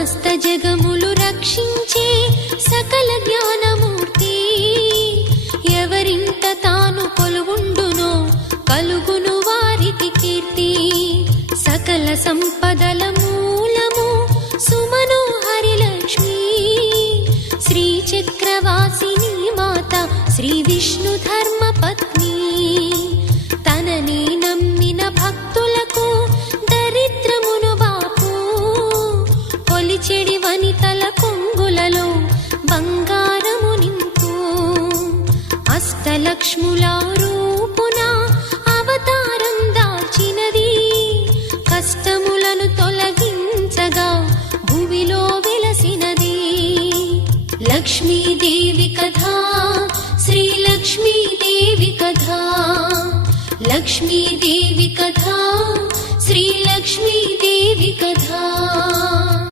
సమస్త జగములు రక్షించే సకల జ్ఞానమూర్తి ఎవరింట తాను కొలువుండునో కలుగును వారికి కీర్తి సకల సంపదల మూలము సుమనోహరి లక్ష్మి శ్రీ చక్రవాసిని మాత శ్రీ విష్ణు ధర్మ పత్ని తనని నమ్మిన భక్తులకు దరిద్రమును బాపు కొలిచెడి వనితల కొంగులలో బంగారము నింపు అష్టలక్ష్ముల రూపున అవతారం దాల్చినది కష్టములను తొలగించగా భూమిలో వెలసినది లక్ష్మీదేవి కథా శ్రీ లక్ష్మీదేవి కథా లక్ష్మీదేవి కథా శ్రీ లక్ష్మీదేవి కథా